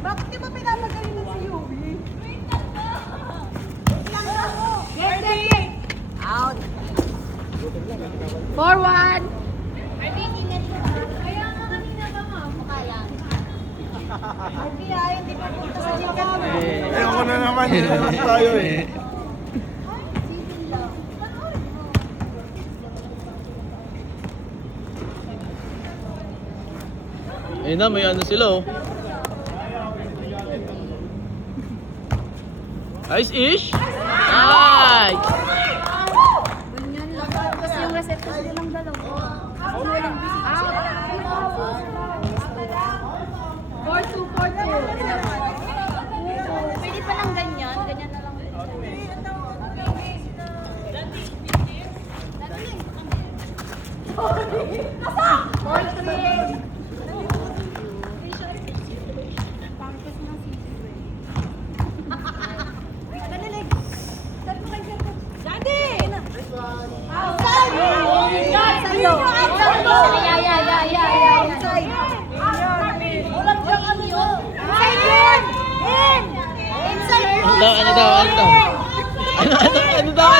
Bakit di ba pinapagaling si Yumi? Out. Forward. Kaya nga kanina ba mukha lang? Hindi pa punta sa ligaw. Ayoko na naman, yun naman tayo eh. Sipin lang. Ayun na, may ano sila oh. Nice ish! Nice! Ganyan lang. Tapos yung reseta sila ng dalawa. Walang Out. 4-2, 4-2. Pwede pa lang ganyan. Ganyan na lang. Ano daw? Ano daw?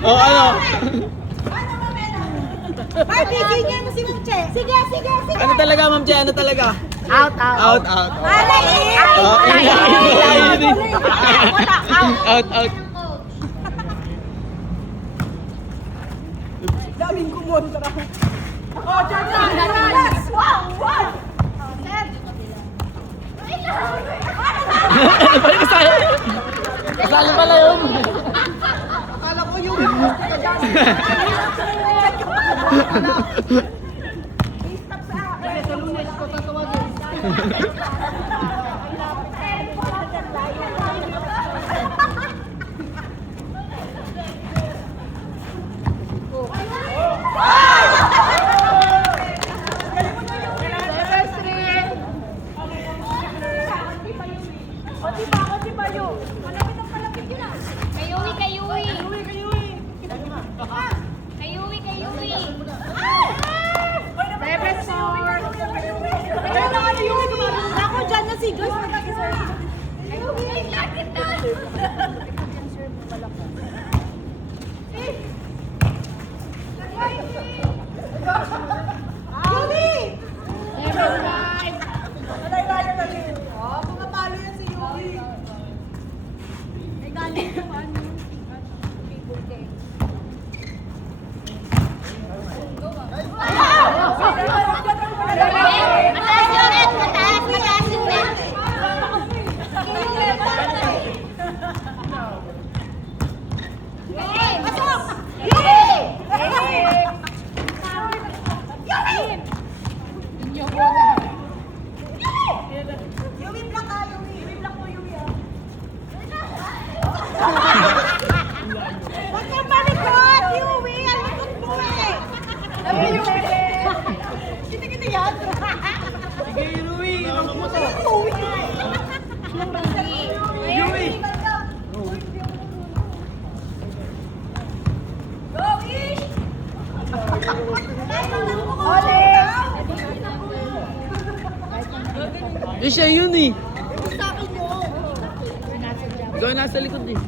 Oh, ano? Barbie, ganyan mo si Ma'am Che. Sige. Ano talaga, Ma'am Che? Ano talaga? Out. Out. Out. Daming kumontra. Oh, Jordan! Wow! Balik kasali. Kasali pala yun. Akala ko yung sa Lunes ko tatawagin. Ako dyan na si Joyce mag-serve. Yumi! Oh, pumapalo yan si Yumi. May galing yung ano, people cake. Huwag kang malikot, Yumi! Ang likot mo eh! Kita yan? Sige, Rui. Yumi! Go, Ish! Eh, siya yun eh. Ikaw nasa likod eh.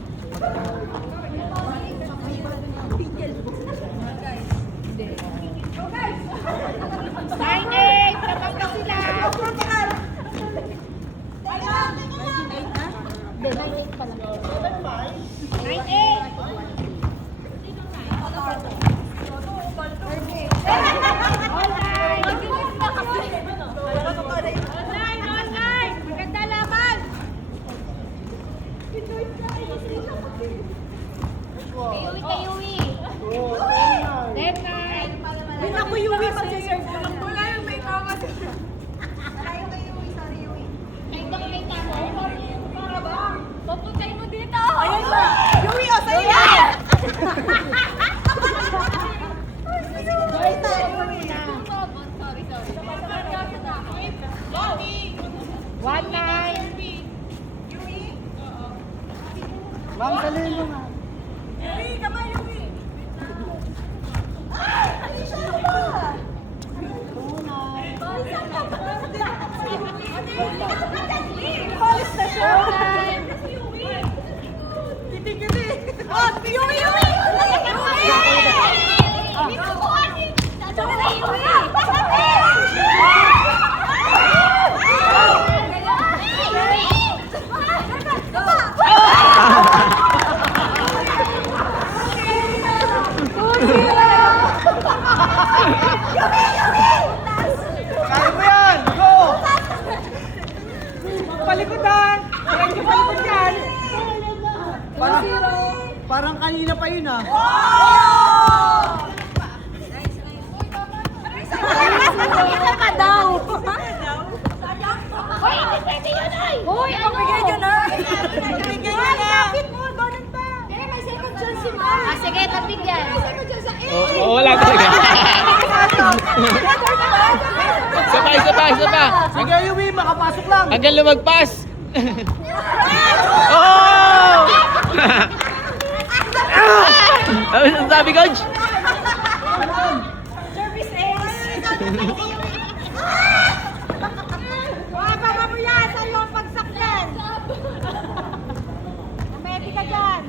Maganda laban! Kayuwi. Yun ako Yumi, mag-serve ko lang. Wala yung may kama. Ay, baka may tama. Para ba? Papuntay mo dito. Ma'am, saluhin mo nga. Yumi, kamay, Yumi. Polis na siya. Kiti-kiti. Oh, Yumi, Yumi! Kaya mo yan! Go! Palikutan! Medyo palikot yan! Parang kanina pa yun ah. Isa ka daw. Hoy, hindi pwede yun ay. Hoy, ang Bigay nyo na! Bigay nyo na! Kapit mo! Ganun ba? May second chance si Ma'am! Ah, sige, nabigyan. May second chance sa Oo, wala talaga. Isa pa. Sige, Yumi, makapasok lang. Hanggang lumagpas. Oh! Ano sabi, coach? Service ace! Wala pa ba mo yan? Sa'yo ang pagsakyan! Umedi ka dyan!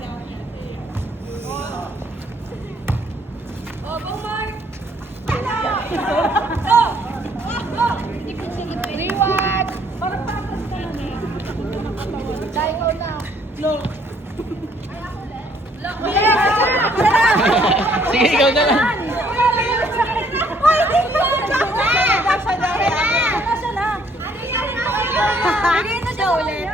Oh, go Mark! Go! Go! Reward. Parang patas ka na eh. Dahil ikaw na. Sige, ikaw na lang. Hoy, di ba? Siya na. Bigay na siya ulit.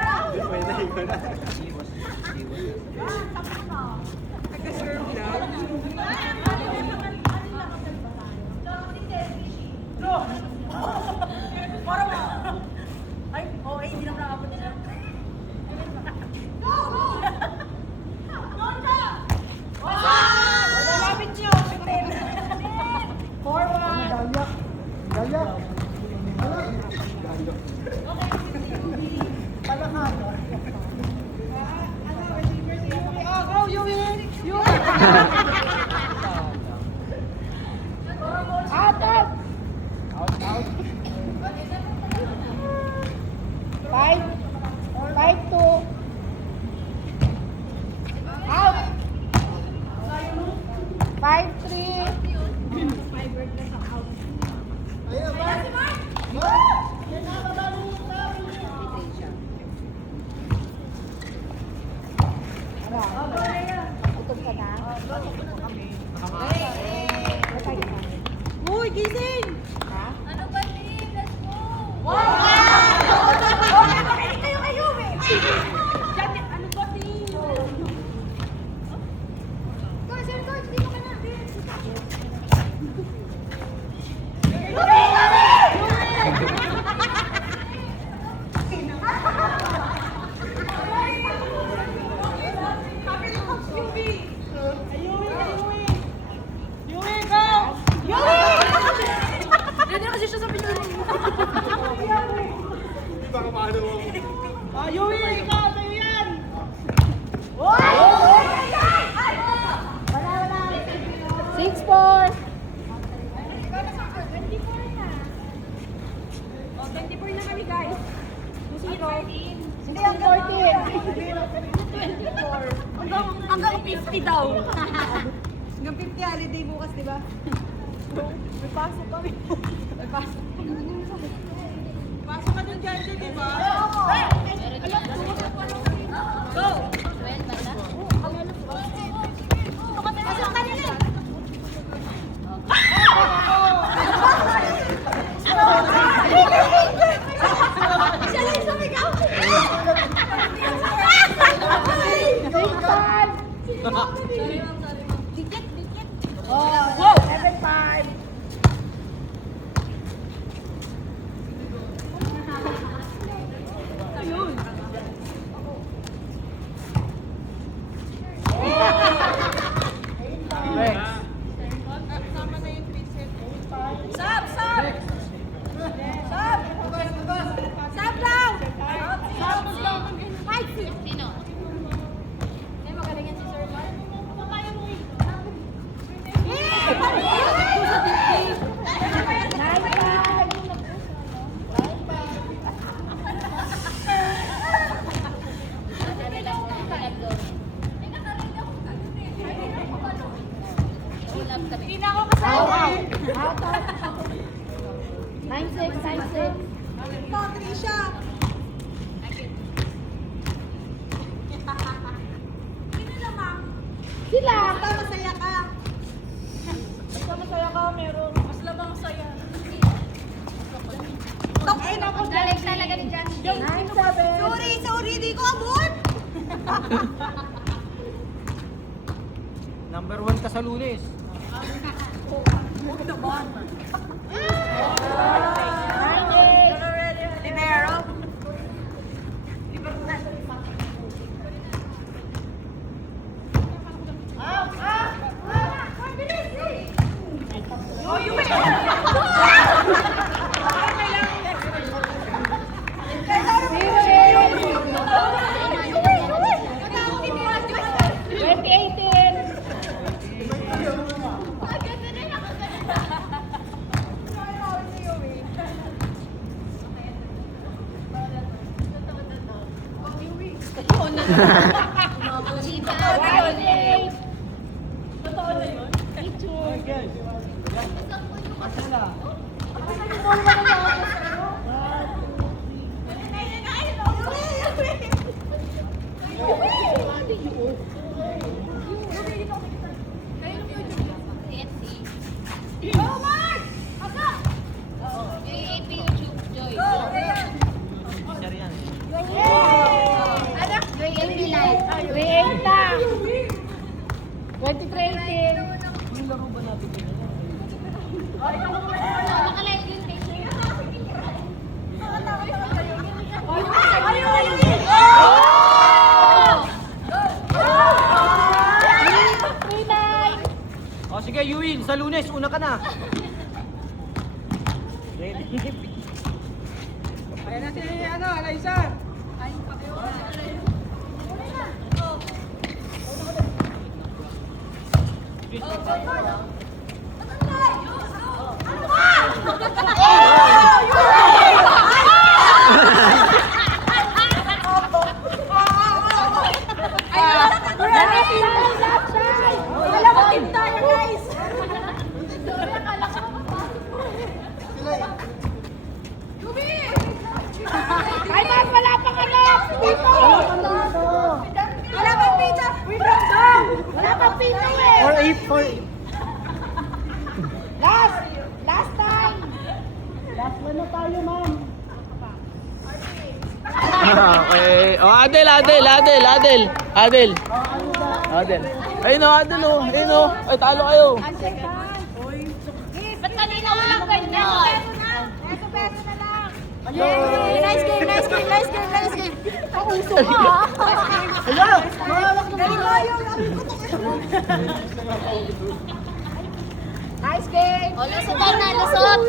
Ay, oh, hindi na nakabot siya. Go! Doon ka! Malapit nyo! Forward! Gaya. Oh, go, Yumi! Yumi! Out. 5-2. Out. 5-3. Gutom ka na? Uy, gising! Ano ba, team? Let's go! Okay, makinig kayo kay Yumi! Diyan, ano ba, team? Coach, dito ka na. Yumi, ikaw, sa'yo yan! Wala. 6-4. Oh, 24 na kami, guys. 2-0. Hindi, ang 14. Hanggang 50 daw. Hanggang 50 holiday bukas, di ba? May pasok kami. May pasok. Pasok ka dun dyan, di ba? Go! Pasok ka nila. Siya lang sumigaw. Dikit. Wow! 7-5. Sila. Basta masaya ka. Basta masaya ka, meron. Mas lamang saya. Tok, ay naku. Galing talaga ni Justin. 9-7. Sorry, di ko abot. Number 1 ka sa Lunes. Libero. O sige, Yuin, sa Lunes, una ka na. Ayan na si, Alaisa. Wala ko team tayo, guys. Ay, mas wala pang ano. Pito. Wala pang pizza. Wait lang daw. Wala pang pito eh. 4-8. Last time. Okay. Oh, Adel. Ayun o, Adel o. Ayun o. Ay, talo kayo. Ba't kanina walang ganyan? Peso na lang. Nice game. Pauso ka. Hala, mawawak na Galing mo yung Nice game. O, lusot na, lusot.